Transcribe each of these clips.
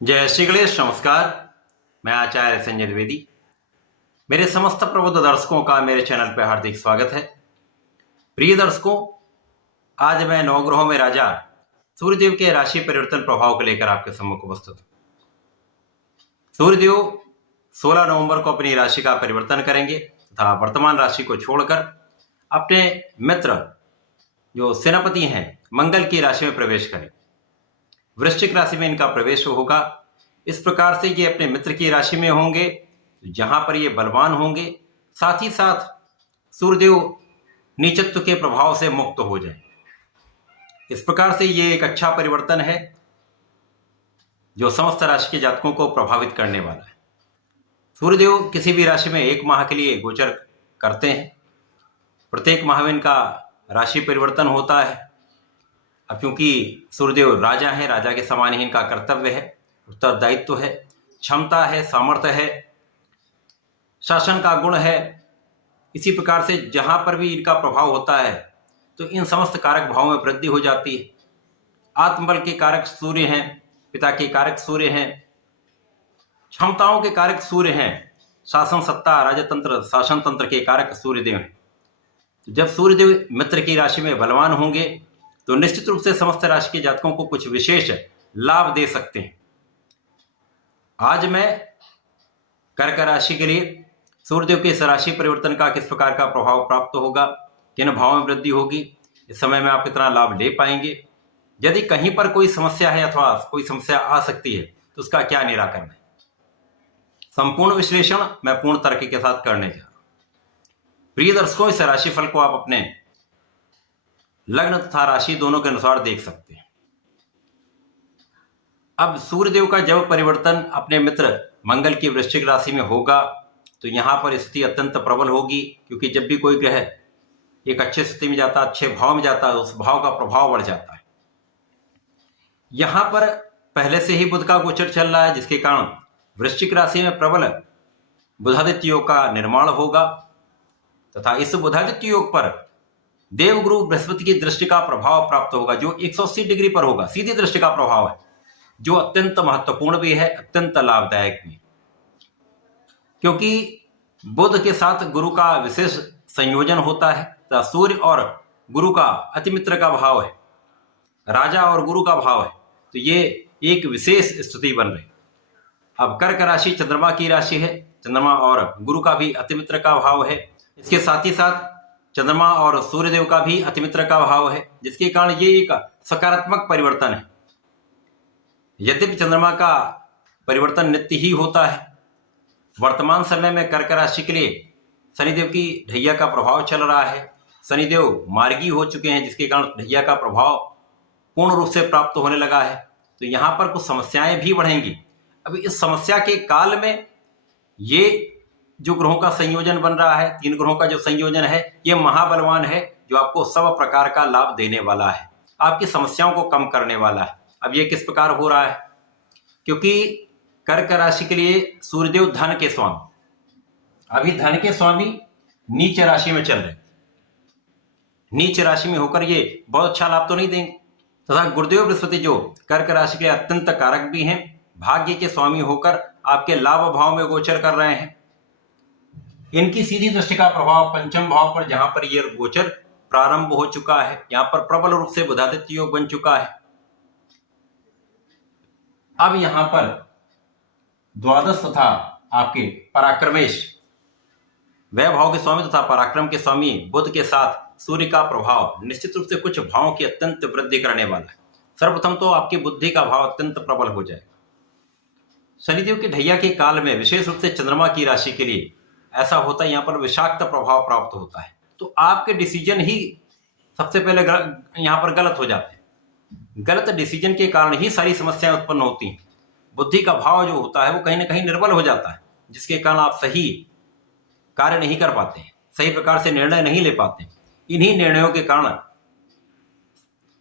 जय श्री गणेश। नमस्कार, मैं आचार्य संजय द्विवेदी। मेरे समस्त प्रबुद्ध दर्शकों का मेरे चैनल पर हार्दिक स्वागत है। प्रिय दर्शकों, आज मैं नवग्रहों में राजा सूर्यदेव के राशि परिवर्तन प्रभाव को लेकर आपके सम्मुख उपस्थित हूं। सूर्यदेव 16 नवंबर को अपनी राशि का परिवर्तन करेंगे तथा वर्तमान राशि को छोड़कर अपने मित्र जो सेनापति हैं मंगल की राशि में प्रवेश करें। वृश्चिक राशि में इनका प्रवेश होगा। इस प्रकार से ये अपने मित्र की राशि में होंगे जहां पर ये बलवान होंगे। साथ ही साथ सूर्यदेव नीचत्व के प्रभाव से मुक्त हो जाए। इस प्रकार से ये एक अच्छा परिवर्तन है जो समस्त राशि के जातकों को प्रभावित करने वाला है। सूर्यदेव किसी भी राशि में एक माह के लिए गोचर करते हैं। प्रत्येक माह में इनका राशि परिवर्तन होता है। अब क्योंकि सूर्यदेव राजा है, राजा के समान ही इनका कर्तव्य है, उत्तरदायित्व है, क्षमता है, सामर्थ्य है, शासन का गुण है। इसी प्रकार से जहां पर भी इनका प्रभाव होता है तो इन समस्त कारक भावों में वृद्धि हो जाती है। आत्मबल के कारक सूर्य हैं, पिता के कारक सूर्य हैं, क्षमताओं के कारक सूर्य हैं, शासन सत्ता राजतंत्र शासन तंत्र के कारक सूर्यदेव हैं। जब सूर्यदेव मित्र की राशि में बलवान होंगे तो निश्चित रूप से समस्त राशि के जातकों को कुछ विशेष लाभ दे सकते हैं। आज मैं कर्क राशि के लिए सूर्यदेव के इस राशि परिवर्तन का किस प्रकार का प्रभाव प्राप्त होगा, किन भावों में वृद्धि होगी, इस समय में आप कितना लाभ ले पाएंगे, यदि कहीं पर कोई समस्या है अथवा कोई समस्या आ सकती है तो उसका क्या निराकरण है, संपूर्ण विश्लेषण मैं पूर्ण तर्क के साथ करने जा रहा हूं। प्रिय दर्शकों, इस राशिफल को आप अपने लग्न तथा राशि दोनों के अनुसार देख सकते हैं। अब सूर्यदेव का जब परिवर्तन अपने मित्र मंगल की वृश्चिक राशि में होगा तो यहां पर स्थिति अत्यंत प्रबल होगी, क्योंकि जब भी कोई ग्रह एक अच्छी स्थिति में जाता है, अच्छे भाव में जाता है, उस भाव का प्रभाव बढ़ जाता है। यहां पर पहले से ही बुध का गोचर चल रहा है, जिसके कारण वृश्चिक राशि में प्रबल बुधादित्य योग का निर्माण होगा तथा इस बुधादित्य योग पर देवगुरु बृहस्पति की दृष्टि का प्रभाव प्राप्त होगा, जो 180 डिग्री पर होगा। सीधी दृष्टि का प्रभाव है, जो अत्यंत महत्वपूर्ण भी है, अत्यंत लाभदायक भी, क्योंकि बुध के साथ गुरु का विशेष संयोजन होता है। तो सूर्य और गुरु का अतिमित्र का भाव है, राजा और गुरु का भाव है, तो ये एक विशेष स्थिति बन रही। अब कर्क राशि चंद्रमा की राशि है, चंद्रमा और गुरु का भी अतिमित्र का भाव है। इसके साथ ही साथ चंद्रमा और सूर्यदेव का भी अतिमित्र का भाव है, जिसके कारण ये एक सकारात्मक परिवर्तन है। यद्यपि चंद्रमा का परिवर्तन नित्य ही होता है, वर्तमान समय में कर्क राशि के लिए शनिदेव की ढैया का प्रभाव चल रहा है। शनिदेव मार्गी हो चुके हैं, जिसके कारण ढैया का प्रभाव पूर्ण रूप से प्राप्त होने लगा है। तो यहाँ पर कुछ समस्याएं भी बढ़ेंगी। अभी इस समस्या के काल में ये जो ग्रहों का संयोजन बन रहा है, 3 ग्रहों का जो संयोजन है, ये महाबलवान है, जो आपको सब प्रकार का लाभ देने वाला है, आपकी समस्याओं को कम करने वाला है। अब ये किस प्रकार हो रहा है, क्योंकि कर्क राशि के लिए सूर्यदेव धन के स्वामी, अभी धन के स्वामी नीच राशि में चल रहे। नीच राशि में होकर ये बहुत अच्छा लाभ तो नहीं देंगे। तथा गुरुदेव बृहस्पति जो कर्क राशि के अत्यंत कारक भी हैं, भाग्य के स्वामी होकर आपके लाभ भाव में गोचर कर रहे हैं। इनकी सीधी दृष्टि का प्रभाव पंचम भाव पर, जहां पर यह गोचर प्रारंभ हो चुका है, यहां पर प्रबल रूप से बुधादित्य योग बन चुका है। अब यहां पर द्वादश तथा आपके पराक्रमेश वैभव के स्वामी तथा पराक्रम के स्वामी बुध के साथ सूर्य का प्रभाव निश्चित रूप से कुछ भावों की अत्यंत वृद्धि करने वाला है। सर्वप्रथम तो आपकी बुद्धि का भाव अत्यंत प्रबल हो जाएगा। शनिदेव की ढैया के काल में विशेष रूप से चंद्रमा की राशि के लिए ऐसा होता है, यहाँ पर विषाक्त प्रभाव प्राप्त होता है, तो आपके डिसीजन ही सबसे पहले यहाँ पर गलत हो जाते हैं। गलत डिसीजन के कारण ही सारी समस्याएं उत्पन्न होती हैं। बुद्धि का भाव जो होता है वो कहीं ना कहीं निर्बल हो जाता है, जिसके कारण आप सही कार्य नहीं कर पाते हैं, सही प्रकार से निर्णय नहीं ले पाते। इन्हीं निर्णयों के कारण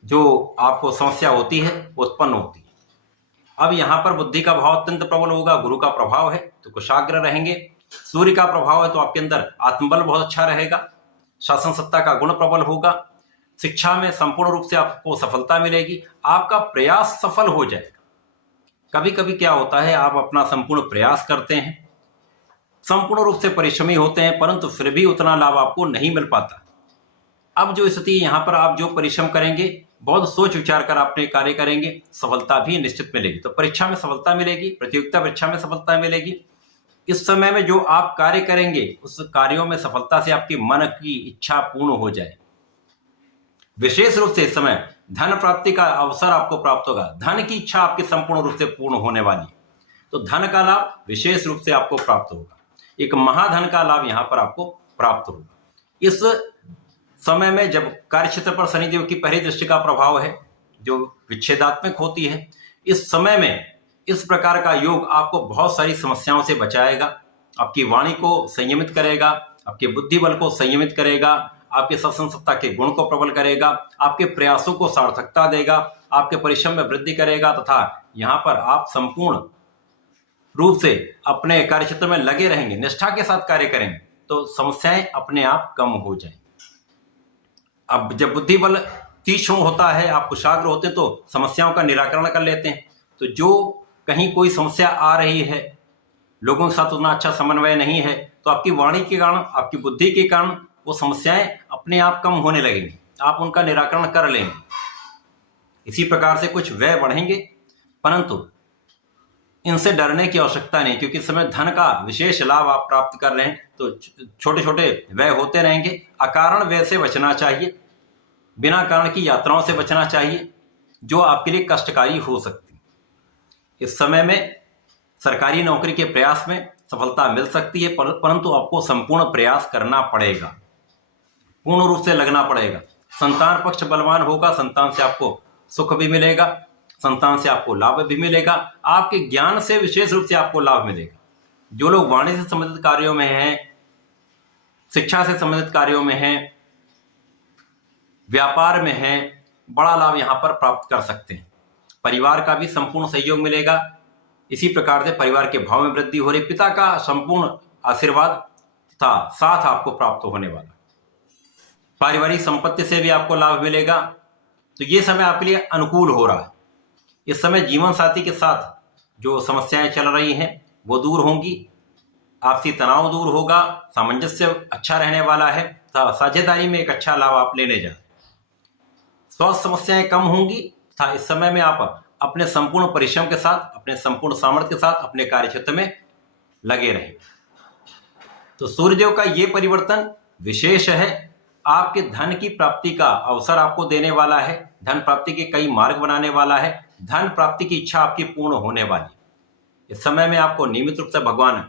जो आपको समस्या होती है वो उत्पन्न होती है। अब यहाँ पर बुद्धि का भाव अत्यंत प्रबल होगा, गुरु का प्रभाव है तो कुशाग्र रहेंगे, सूर्य का प्रभाव है तो आपके अंदर आत्मबल बहुत अच्छा रहेगा, शासन सत्ता का गुण प्रबल होगा, शिक्षा में संपूर्ण रूप से आपको सफलता मिलेगी, आपका प्रयास सफल हो जाएगा। कभी कभी क्या होता है, आप अपना संपूर्ण प्रयास करते हैं, संपूर्ण रूप से परिश्रमी होते हैं, परंतु फिर भी उतना लाभ आपको नहीं मिल पाता। अब जो स्थिति यहाँ पर, आप जो परिश्रम करेंगे, बहुत सोच विचार कर अपने कार्य करेंगे, सफलता भी निश्चित मिलेगी। तो परीक्षा में सफलता मिलेगी, प्रतियोगिता परीक्षा में सफलता मिलेगी। इस समय में जो आप कार्य करेंगे, उस कार्यों में सफलता से आपकी मन की इच्छा पूर्ण हो जाए। विशेष रूप से इस समय धन प्राप्ति का अवसर आपको प्राप्त होगा। धन की इच्छा आपकी संपूर्ण रूप से पूर्ण होने वाली, तो धन का लाभ विशेष रूप से आपको प्राप्त होगा। एक महाधन का लाभ यहाँ पर आपको प्राप्त होगा। इस समय में जब कार्य क्षेत्र पर शनिदेव की पहली दृष्टि का प्रभाव है, जो विच्छेदात्मक होती है, इस समय में इस प्रकार का योग आपको बहुत सारी समस्याओं से बचाएगा, आपकी वाणी को संयमित करेगा, आपके बुद्धि बल को संयमित करेगा, आपके शासन सत्ता के गुण को प्रबल करेगा, आपके प्रयासों को सार्थकता देगा, आपके परिश्रम में वृद्धि करेगा, तथा यहाँ पर आप संपूर्ण रूप से अपने कार्य क्षेत्र में लगे रहेंगे, निष्ठा के साथ कार्य करेंगे, तो समस्याएं अपने आप कम हो जाएंगी। अब जब बुद्धि बल तीक्ष्ण होता है, आप कुशाग्र होते हैं, तो समस्याओं का निराकरण कर लेते हैं। तो जो कहीं कोई समस्या आ रही है, लोगों के साथ उतना अच्छा समन्वय नहीं है, तो आपकी वाणी के कारण, आपकी बुद्धि के कारण वो समस्याएं अपने आप कम होने लगेंगी, आप उनका निराकरण कर लेंगे। इसी प्रकार से कुछ व्यय बढ़ेंगे, परंतु इनसे डरने की आवश्यकता नहीं, क्योंकि इस समय धन का विशेष लाभ आप प्राप्त कर रहे हैं। तो छोटे छोटे व्यय होते रहेंगे। अकारण व्यय से बचना चाहिए, बिना कारण की यात्राओं से बचना चाहिए, जो आपके लिए कष्टकारी हो सकती है। इस समय में सरकारी नौकरी के प्रयास में सफलता मिल सकती है, परंतु आपको संपूर्ण प्रयास करना पड़ेगा, पूर्ण रूप से लगना पड़ेगा। संतान पक्ष बलवान होगा, संतान से आपको सुख भी मिलेगा, संतान से आपको लाभ भी मिलेगा, आपके ज्ञान से विशेष रूप से आपको लाभ मिलेगा। जो लोग वाणी से संबंधित कार्यों में हैं, शिक्षा से संबंधित कार्यों में हैं, व्यापार में हैं, बड़ा लाभ यहाँ पर प्राप्त कर सकते हैं। परिवार का भी संपूर्ण सहयोग मिलेगा। इसी प्रकार से परिवार के भाव में वृद्धि हो रही, पिता का संपूर्ण आशीर्वाद तथा साथ आपको प्राप्त होने वाला। पारिवारिक संपत्ति से भी आपको लाभ मिलेगा। तो ये समय आपके लिए अनुकूल हो रहा है। इस समय जीवन साथी के साथ जो समस्याएं चल रही हैं वो दूर होंगी, आपसी तनाव दूर होगा, सामंजस्य अच्छा रहने वाला है, साझेदारी में एक अच्छा लाभ आप लेने जा रहे हैं। स्वास्थ्य समस्याएं कम होंगी तथा इस समय में आप अपने संपूर्ण परिश्रम के साथ, अपने संपूर्ण सामर्थ्य के साथ अपने कार्य क्षेत्र में लगे रहें। तो सूर्यदेव का ये परिवर्तन विशेष है, आपके धन की प्राप्ति का अवसर आपको देने वाला है, धन प्राप्ति के कई मार्ग बनाने वाला है, धन प्राप्ति की इच्छा आपकी पूर्ण होने वाली। इस समय में आपको नियमित रूप से भगवान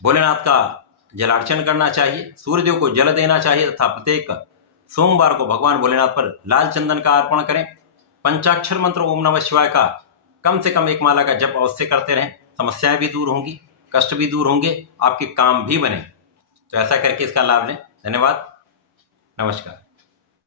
भोलेनाथ का जलार्चन करना चाहिए, सूर्यदेव को जल देना चाहिए, तथा प्रत्येक सोमवार को भगवान भोलेनाथ पर लाल चंदन का अर्पण करें। पंचाक्षर मंत्र ओम नमः शिवाय का कम से कम एक माला का जप अवश्य करते रहें। समस्याएं भी दूर होंगी, कष्ट भी दूर होंगे, आपके काम भी बने। तो ऐसा करके इसका लाभ लें। धन्यवाद, नमस्कार।